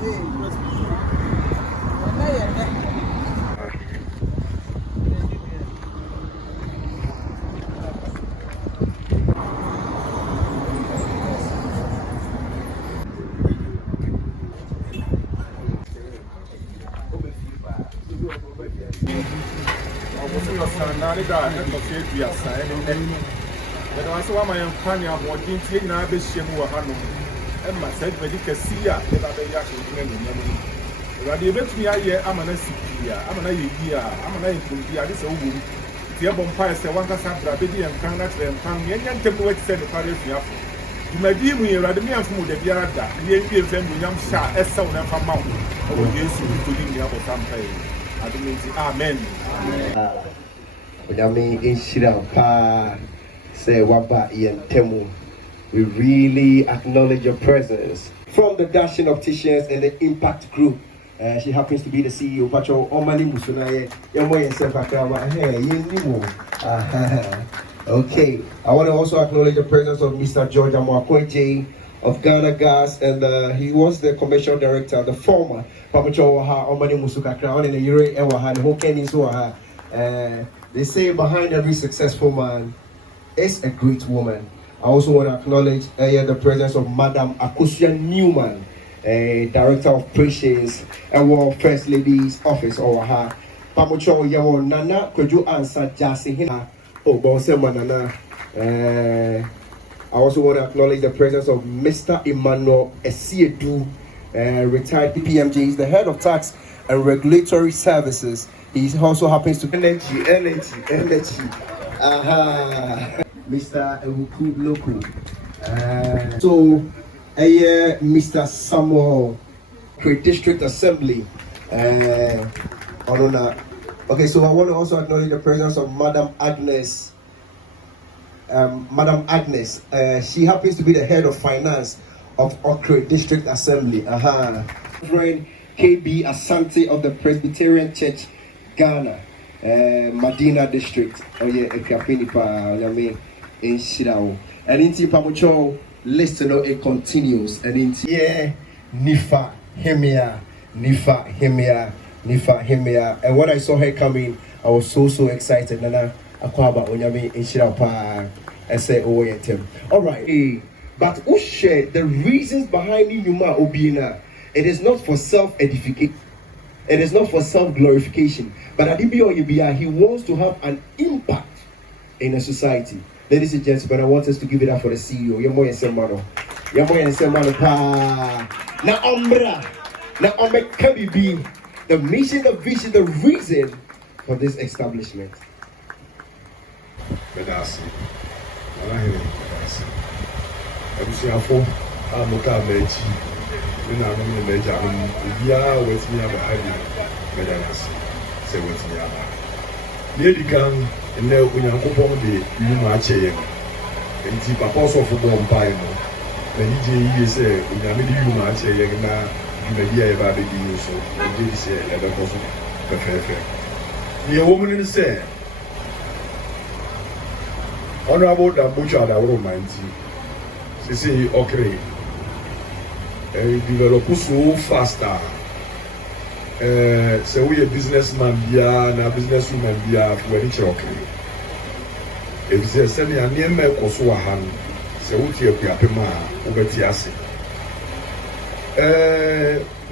But I saw my companion what didn't take now be shame or Hano. And my said, Medica Sia, the other Yakin. Radio bet me, I'm an SCP, I'm an idea, I'm an idea, this old woman. The bonfire said one can have Rabidi and Canada and Pang, and can wait to send the Paris. You may be me, Radimian from the Yarada, the APM when young Shah, as sound and come out. Oh, yes, you to me up for some pay. I don't mean, Amen. In Shirapa. Say Waba Ian Temu. We really acknowledge your presence. From the Dashing Opticians and the Impact Group. She happens to be the CEO of Pacho Omani Musunaye. Okay. I want to also acknowledge the presence of Mr. George Amwakweje of Ghana Gas, and he was the commercial director, the former Pacho Omani Musukakra in the Yuri Ewaha, the Hokkien Suaha. They say behind every successful man is a great woman. I also want to acknowledge the presence of Madam Akuapem Newman, Director of Operations and First Lady's Office or her. Pamucho Yawo Nana, could you answer Jasi Hina? Oh, Bosema Nana. I also want to acknowledge the presence of Mr. Emmanuel Esiedu, retired PPMG. He's the head of tax and regulatory services. He also happens to energy. Mr. Ewuku Loku. Mr. Samuel, District Assembly. Okay, so I want to also acknowledge the presence of Madam Agnes. She happens to be the head of finance of Okre District Assembly. Reverend KB Asante of the Presbyterian Church, Ghana, Medina District. Akuapem pa in Shirao. And in Pamucho, listen, it continues. And in Nifa Hemia. And when I saw her coming, I was so excited. Nana Akwaba Onyame in Shirao pa. I say all right. But who share the reasons behind Yuma Obina? It is not for self-edification. It is not for self-glorification. But Adibio Yibia, he wants to have an impact in a society. Ladies and gentlemen, I want us to give it up for the CEO. Yamo Yensemano. Na Ombra. Na Ombe Kabibi. The mission, the vision, the reason for this establishment. Bedasi. Abusiafo amuka mechi na no meja bia wetimi abahadi medalasi se wetimi aba ye dikan ene onyankopon de nyuma akyeye enti papa so fo bom pai no na nije yi se onyame de nyuma akyeye na dwumadi aye ba be di so ndi se ebe ko so perfefe ye wo mun ni se Honorable Dambucha Adaworo Manti. See, okay, develop so faster. So we a businessman bia na businesswoman bia for any okay. If you say me a name koso han, so we tie Akuapem a obeti ase.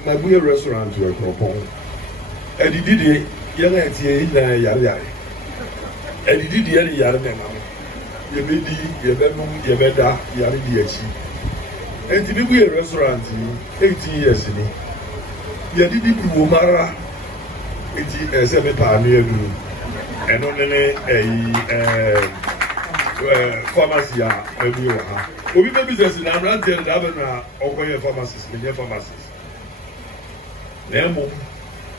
My boy restaurant we propon. Edidi ye na tie na yare. Edidi ye yare na mama. Yebedi, yebemum, yebeda, yari diachi. And to be a restaurant 18 years in it. Yadidi Womara, 7 pioneer blue, and only a pharmacy. We may be just in a ranted Abena or a pharmacist, many pharmacists. Nemo,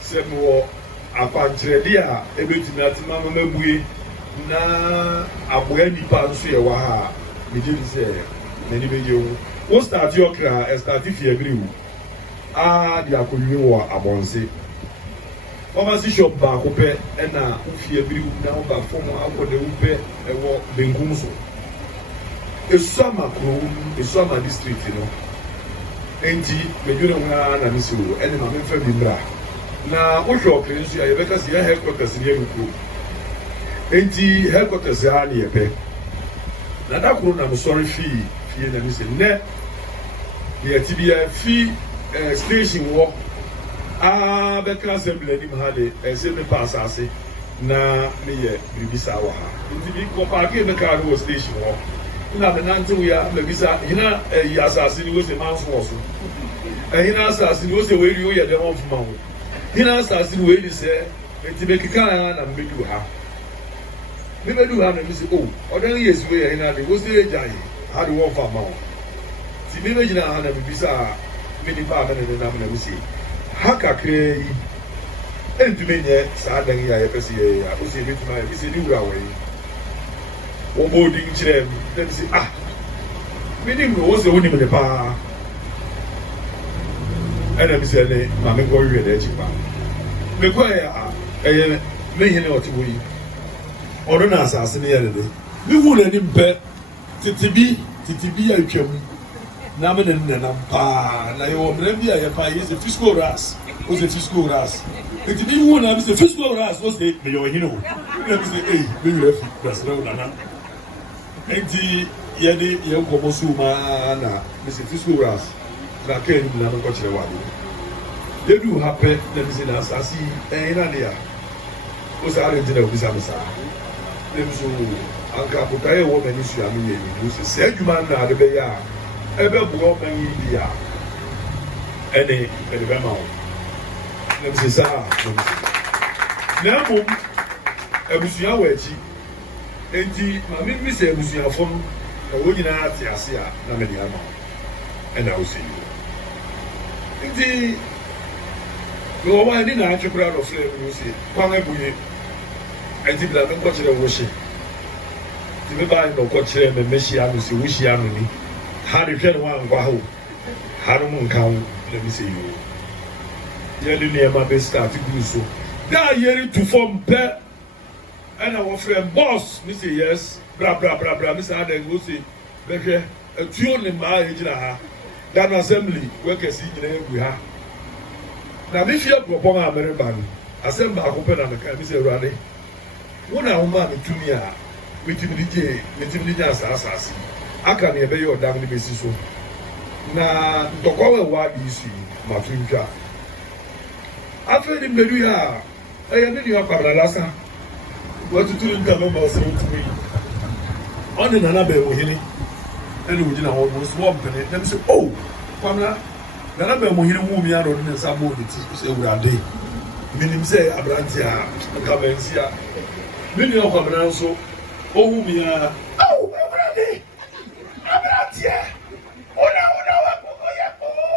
said more a pantredia, a bit in that mamma. Na aboya nipa nso ye wa ha me je se na ni beje wo start your kra start fi agri wo di akonwi wo abonse pharmacy shop ba ko pe na fi agri wo na ba fom akode wo pe e wo benkum so esama district no enti medwene ho na misi wo ene ma memfa bi mbra na wo hwe okre nso ya yebeka se ya headquarters ne yɛkuku enti headquarters ha ne yɛpɛ na da koro na msɔre fie na misi ne yɛti bi ya fi station wɔ bɛka assembly anim ha de ɛsɛ me pa asase na me yɛ biribisa wɔ ha nti bi kɔ paake bɛka no wɔ station wɔ na me nante wo ya me bisa hina yi asase ni wo se manfo wɔ so hina asase ni wo se weri wo yɛ dɛm ɔfoma ho hina asase ni weri sɛ nti be keka na me du ha me be du ha na me se oh ɔdan yɛ si wo yɛ hina de wo se yɛ gyae ha de wɔ fa ma wo ti me be gyina ha na me bisa me ni pa na na me se ha kakra yi entume nye saa dan yi a yɛpɛsɛ yɛ a wo se betuma yɛ se ni wura wɔ yi wo bodi nkyerɛ mi na me se me nim no wo se wo nim ne paa ɛna me se ne ma me kɔ wiɛ da akyi pa me kɔ ɛyɛ me hene ɔte wo yi ɔno na asase ne yɛ de me hu n'anim pɛ titibi a atwam na me ne nenam paa na yɛwɔ mmerɛ bi a yɛpa yɛ sɛ fiscal ras wo se fiscal ras nti bi hu na me se fiscal ras wo se me yɛ ɔhene o na me se me werɛ fi brɛsrɛ wo nana enti yɛde yɛn nkɔmɔ so maa na mesi fiscal ras na kaa anim na no nkɔkyerɛ wɔ ade yɛdu ha pɛ na mesi na asase na ne a wo saa de nti na obisa me saa na mi so anka botaeɛ wɔ m'ani sua me yɛ ni wo sɛ saa adwuma na ade bɛyɛ a ɛbɛboa ɔman yi bi a ɛne ɛde bɛma wo na mesi saa na mmom abusua wɔ akyi enti ma me mi sɛ abusuafo no na wɔn nyinaa te ase a na mede ama ɛna wo sɛ yi nti mewɔ hɔ a ɛne naatwe koraa dɔfrɛ mu wo sɛ kwan abuye enti bila me nkɔkyerɛ wo hye nti mebae na ɔkɔkyerɛ me mɛhyia no sɛ wohyia no ni ha de hwɛ ne ho ankwa ho ha no mu nka wo na me sɛ yi yɛde nneɛma bɛstart gu so da yɛretu fam pɛ ɛna wɔfrɛ boss me say yes bra me say adan go say bɛhwɛ atuo ne maa egyina ha dan assembly workers yi nyina egu ha na me fie propon a mere ba no asɛm baako pɛ na meka me say awurade wo na wo ma me tumi a metimi ni nya asase aka ne ɛbɛyɛ ɔdan ne besi so na ntɔkwa wa adi si ma tuntwa afɛ ni mbedu ya ɛyɛ ne ni akwabra lasa watutu nkama ma ɔsɛ wotumi ɔne nana bɛɛ wɔ hene ɛne wogyina hɔ no so wɔmpene nam sɛ o kwamna nana bɛɛ mo hene wu mi ano ne nsa bɔɔ ne ti sɛ awurade menim sɛ aberante a nka mansi a me nua kwamna nso ɔwu mi a ao awurade aberanteɛ wona wakɔyɛ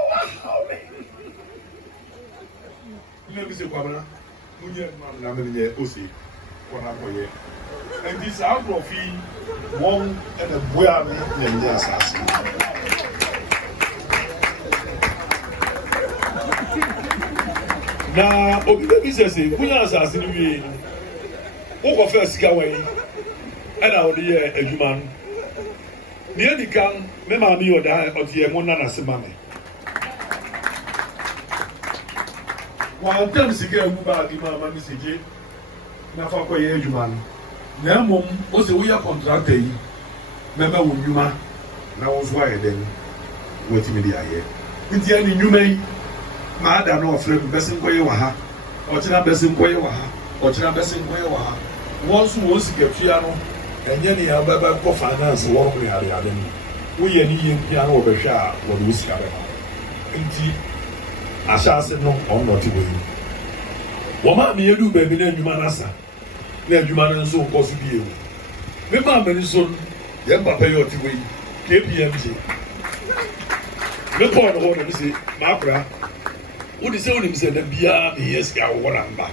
wahaw me nam sɛ kwamna monyɛ mam na menyɛ ose koye and this outrophy one and a boy and assassin. Now, Obi says, Punya assassin, who go first away, and out here a human. Near the can, Mamma me or die or the Monana Semame. One time, Siga, who bad the mamma, Missy. Na fa kɔ yɛ adwuma no na mmom wo sɛ woyɛ contractor yi mɛma wo nnwuma na wo nso ayɛ dɛn wɔatumi de ayɛ nti ɛne nnwuma yi maada no ɔfrɛ me bɛse nkɔyɛ wɔ ha ɔkyena bɛse nkɔyɛ wɔ ha ɔkyena bɛse nkɔyɛ wɔ ha wɔn nso wɔn sikatua no ɛnyɛ ne yɛbɛbɛ kɔ finance wɔn mo yareade no woyɛ ne yie mpia no wɔbɛhwɛ a wɔde wo sika bɛma nti ahyɛ ase no ɔnnɔte wɔ yi wɔma me yɛdu baabi na nnwuma no asa na adwuma no nso nkɔ so bio me maa m'ani so no yɛn papa yɛ ɔte hɔ yi KPMG me kɔɔ no hɔ na me se maakora wode sɛ wonim sɛ da biara meyɛ sika wowɔ namba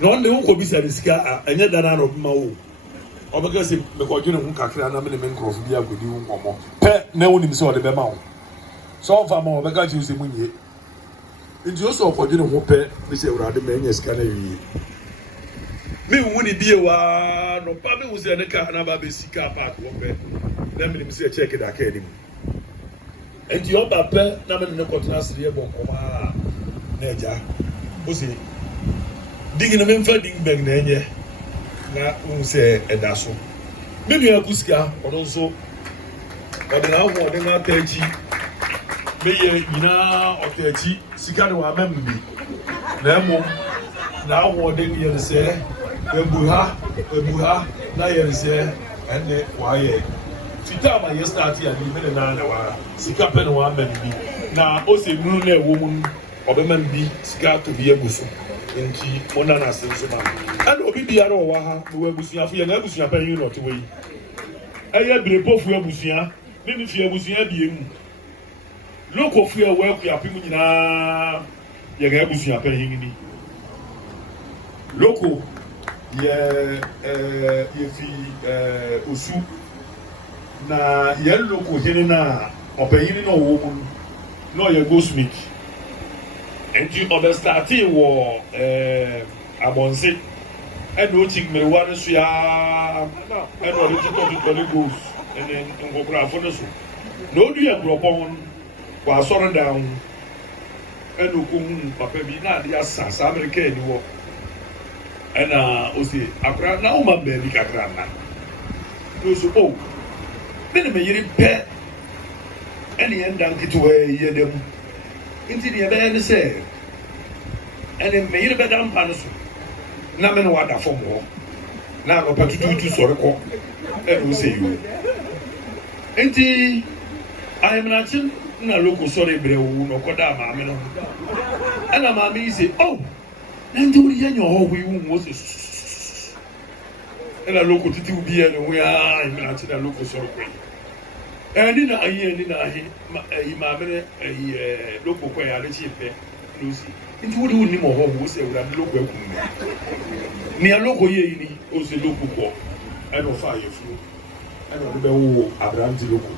na ɔnde wokɔbisa ne sika a ɛnyɛ da no ana ɔbɛma wo ɔbɛka sɛ mekɔdwene ho kakra na mene me nkurɔfo bi akɔdi wo nkɔmmɔ pɛ na wonim sɛ ɔde bɛma wo sɛ ɔmfa ma ɔbɛka kyerɛ sɛ munyie nti ɔsɛ ɔkɔdwene ho pɛ me sɛ awurade ma ɛnyɛ sika no awie mehu ne bie waa nɔpa mehu sɛ ne kaa na ba bɛsi kaa park wɔ pɛ na menim sɛ kyɛke da kaa anim and the other pair, never in the contrast to the Bokoma, Neja, Bussy. Digging a memphading bag, Nanya, now, say, a dasso. Maybe a Buska, or also, but now, what they not tell you. Maybe Mina or Techi, Sikano, Membi. Nemo, now what they hear say, the Buha, Naya say, and the Waye. Fitama, you started at the minute an hour, Sikapen one Membi. Now, also, no woman or the Membi, Sika to be a Busso. And she, Monana Sensoma. And Obibiano Waha, who were Bussia, and Abusia paying not away. I have been both where Busia, maybe if you have Busia being. Local fear work, ya people na ya busu ya paying local fi usu na ya local hene na opaying no woman no ya go smith and you understand wo abonse and no chick me one so ya and no to goes and then go grab for so no do ya gropon was sorry down and no papa be not the assas American war and Osi Akra now my baby Kakrana. No so oh then me yiri pet any end down to where you them into the band say and then me yiri bed down panaso na me no water from war now no patu to sorry ko and we say you enti I am not na local sorry brewu no koda maame no ana maame say oh nti wo ye nyo we wu Moses ana local titi ubi e no we am na ti na local sorry kwe ani na ahi maame ne local kwe ya le chipe lucy nti wo ni mo ho wo say wura local akum ni a local ye ni o say local ko ana fa ye fu ana be wo Abraham ti local.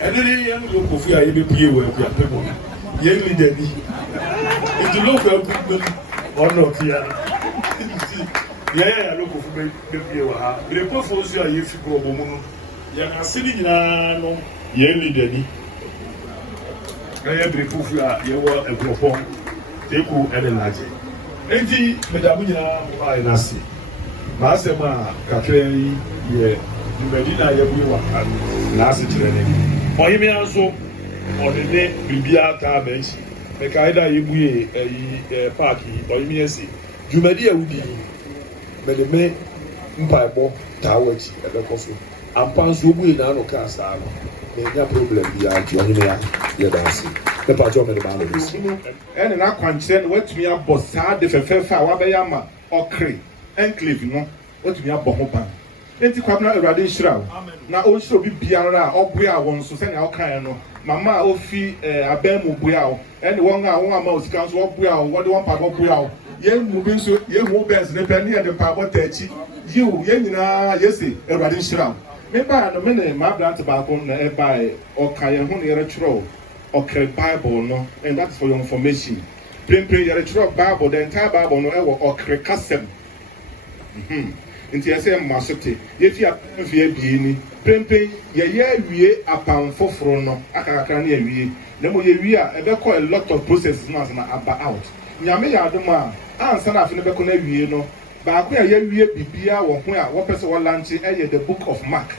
And then you look for fear, you be aware of your people. You need a knee. If you look at or not here, yeah, I look for me. The propose you are if you go home. You are sitting in you need a knee. I have the proof you are a group. Take who and a large. Enti, Medamina, I nasi. Masema, Catherine, yeah. Medina Yabuwa and Nasi training. Or he may also on the day Bibia Tabench, make either a party or immediacy. Jumedia would be Medeme Mpaibo Tawich at the coffee. And Pans will be now no cast out. No problem, the Antonia, your dancing. The part of the boundaries. And an aquancen, what me up Bossard, the Fefa, Wabayama, or Cree, and Cliff, no, what me up Bohopan. Enti kwabna Awurade Shiraw na o shiro bi biara obua won so se na o kan no mama o fi abem obua o ene won a won ama osika so obua o wode won pa obua o ye mu bi so ye hu bens ne pe ne de pa bota achi yiu ye nyina yesi Awurade Shiraw me ba no me ne ma brant ba ko na e ba o kan ye hu ne yere chiro o kre Bible no, and that's for your information. Pray yere chiro Bible, the entire Bible no e wo o kre kasem nti ese masote ye fi afie bieni pempen ye awie apan foforo no akakakra na awie na mo ye wie a ebe ko a lot of processes no as na aba out nyame ya adom a ansa na afi ne be ko na awie no ba ko ye wie bibia wo ho a wo pese wo launch the book of Mark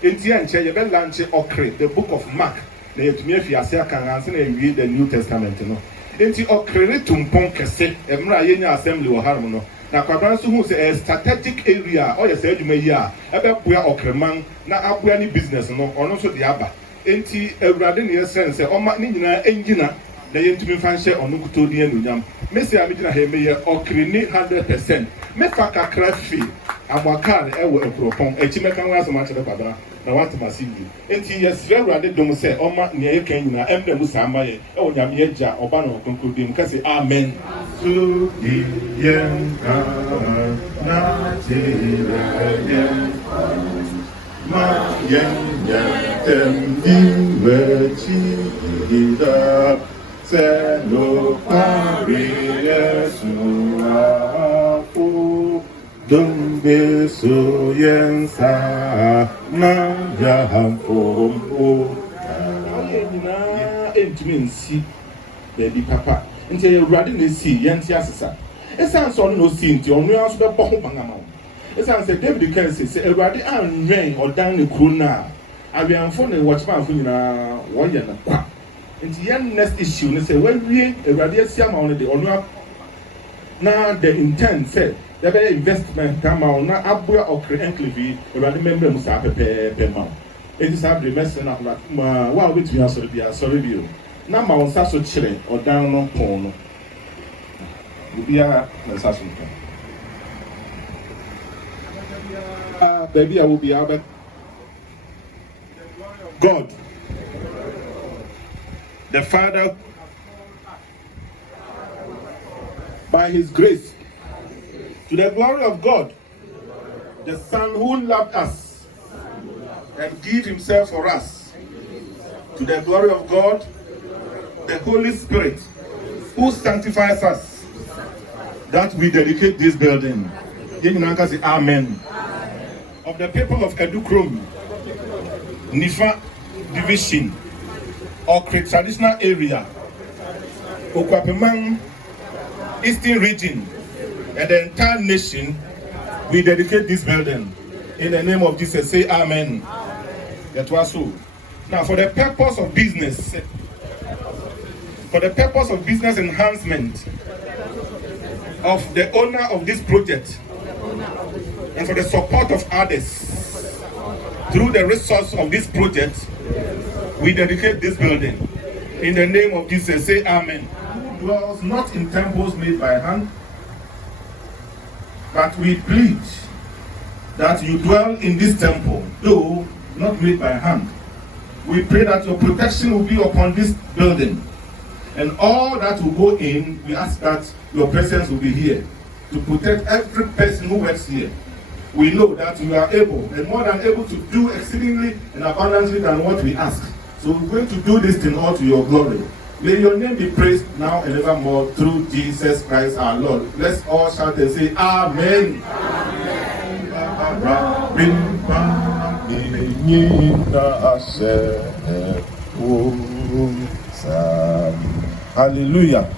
nti enche ye be launch okre the book of Mark na ye tumi afi ase aka ansa na awie the New Testament no nti okre tumpon kese emra ye nya assembly wo harum no na kwabran so hu say a strategic area or say adwuma yi a ebe boa okreman na aboa ni business no ono so de aba enti Awurade ne yesren say oma ni nyina engina na yentumi fanhye ono kutodi anunyam mesi a megina he meye okre ni 100% me fa kakra fi amwaka e wo ekropon echi meka nwa asoma chede kwabra na wat masivi enti yesre Awurade dom say oma ne ye kan nyina emre mu samba ye e wo nyame agya oba na okonkrodi mu kase amen to the yen na yen ma yen tem ida se lo pare su Dumbe so yen sa na ya ham fo entumi nsi baby papa nti Awurade na si yɛnti asesa esan so no si nti ɔno aso bɛbɔ ho bangama esan sɛ David kan sɛ Awurade anwɛn ɔdan ne kuro na awianfo ne wɔkyemanfo nyinaa wɔyɛ no kwa nti yɛn next issue ne sɛ wɔawie Awurade asi ama ɔno de ɔno na the intent say there be investment come out na aboa okre enclave Awurade member mu saa pɛpɛɛpɛ ma it is a remesser na wa obetumi asɔre bi o na ma won sa so kyerɛ ɔdan no pon no bibia na sa so nka baby I will be out God the Father by his grace, to the glory of God, the Son who loved us and gave himself for us, to the glory of God, the Holy Spirit who sanctifies us, that we dedicate this building. Amen. Of the people of Adukrom, Nifa division, or traditional area, Akuapem Eastern region and the entire nation, we dedicate this building in the name of Jesus. Say amen. That was so. Now, for the purpose of business enhancement of the owner of this project and for the support of others through the resource of this project, we dedicate this building in the name of Jesus. Say amen. Dwells not in temples made by hand, but we plead that you dwell in this temple, though not made by hand. We pray that your protection will be upon this building, and all that will go in, we ask that your presence will be here to protect every person who works here. We know that you are able, and more than able, to do exceedingly and abundantly than what we ask. So we're going to do this thing all to your glory. May your name be praised now and evermore through Jesus Christ our Lord. Let's all shout and say Amen. Hallelujah.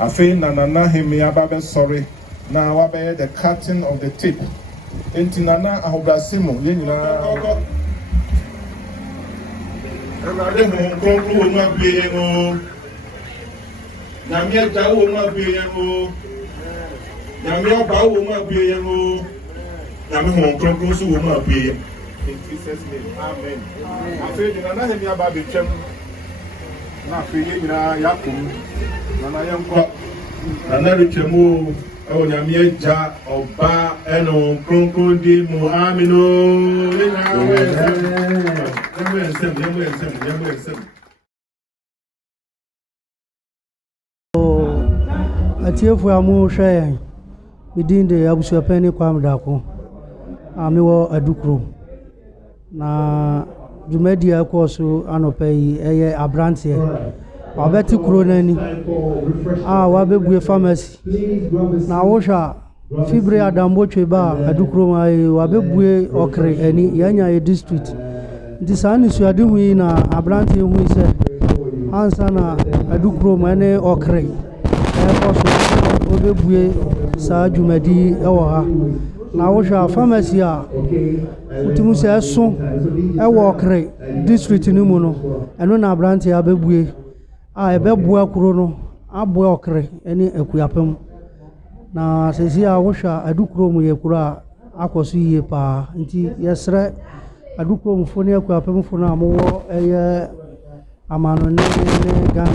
I feel Nana himi ababe sorry. Now wabe the cutting of the tip. Enti Nana ahobasimu yenina. Everybody mo konklu mo abie ngo. Nyame agya wo mu abie ngo. Nyame oba wo mu abie ngo. Nyame ho konklu so wo mu abie. In Jesus name. Amen. Afi di Nana hemi aba be twem. Na afi nyina yakum. Nana yenkọ. Nana retwemu o Nyame agya oba eno konklu di mu amino. Atiefo amu hwe midin de Akuapem ni kwam dako amewo Adukrom na dwumadi akoso anopa yi eye abrante wabeti kuro nani wabebue pharmacy na wohwa fibre adambotwe ba Adukrom ai wabebue okre ani yanya e district nti sani suade hu yi na abrante hu yi se ansa na Adukrom ene okre obebue saa dwumadi ewo ha na wohwa pharmacy a utimu se so ewo okre district ni mu no eno na abrante abebue ebebua kuro no aboa okre ene Akuapem na sesi a wohwa Adukrom ye kuro a akoso yie pa nti yesre Adukrom fo ne Akuapem fo na amwo eye amano ne gan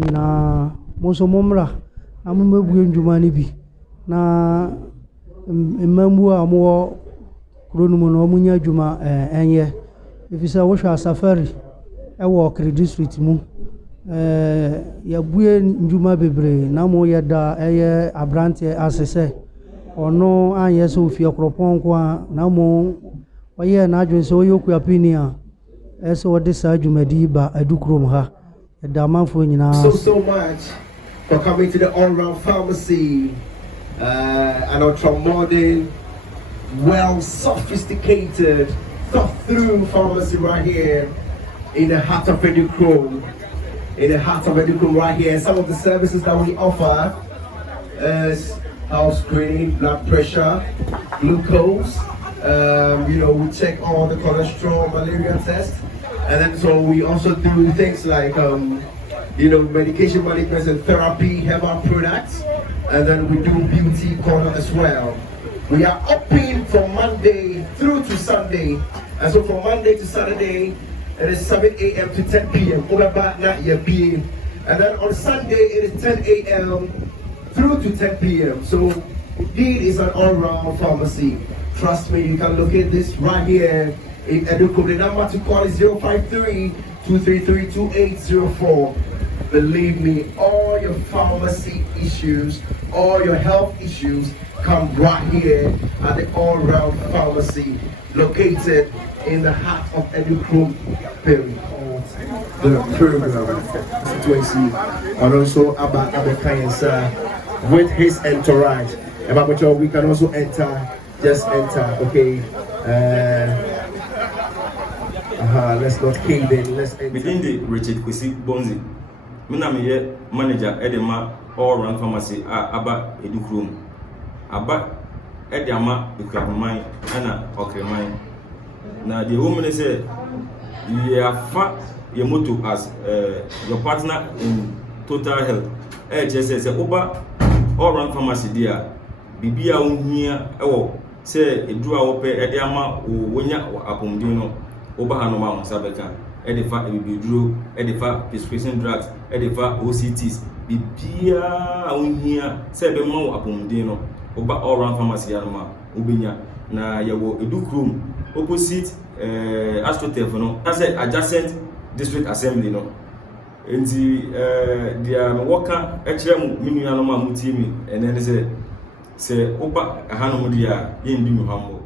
nyina monso momra amumebue ndwuma ne bi na emambu amwo kuro no mu no munya dwuma enye efisa wohwa safari ewo okre district mu yabue ndwuma bebre na mo yeda eye abrante asese ono anye so ofie kropon kwa na mo oye na adwen so Akuapem a eso wode sa dwumadi ba Adukrom ha eda manfo nyina so much for coming to the all-round pharmacy, an ultra-modern, well-sophisticated, thought-through pharmacy right here in the heart of Adukrom. in the heart of Adukrom right here. Some of the services that we offer is house screening, blood pressure, glucose. We check all the cholesterol, malaria tests, and then so we also do things like medication management and therapy, herbal products, and then we do beauty corner as well. We are open from Monday through to Sunday, and so from Monday to Saturday it is 7 a.m. to 10 p.m. And then on Sunday it is 10 a.m. through to 10 p.m. So indeed is an all-round pharmacy. Trust me, you can locate this right here in Adukrom. The number to call is 053-233-2804. Believe me, all your pharmacy issues, all your health issues come right here at the all-round pharmacy located in the heart of Adukrom, the program situation, and also Abba Abekayensa with his entourage. About we can also enter, just enter, okay? Let's not cave in, let's enter. Within the Richard Kwesi Bonzi, me manager Edema all-round pharmacy Abba Adukrom. Abba Edema Akuapem and Okremai. Now the woman say you are far your motto as your partner in total health. Just say Oba all-round pharmacy there. Bibia unhia say edura wo pe ediama wonya apomdino oba hanoma mo sabeka edifa bibiduro edifa prescription drugs edifa OCTs bibia unhia say be ma apomdino oba all round pharmacy anoma obenya na yawo Adukrom opposite Astrotef no say adjacent district assembly no enti dia worker ekire mu minu anoma mutimi and then say Oba Hanomdia in Duhambo.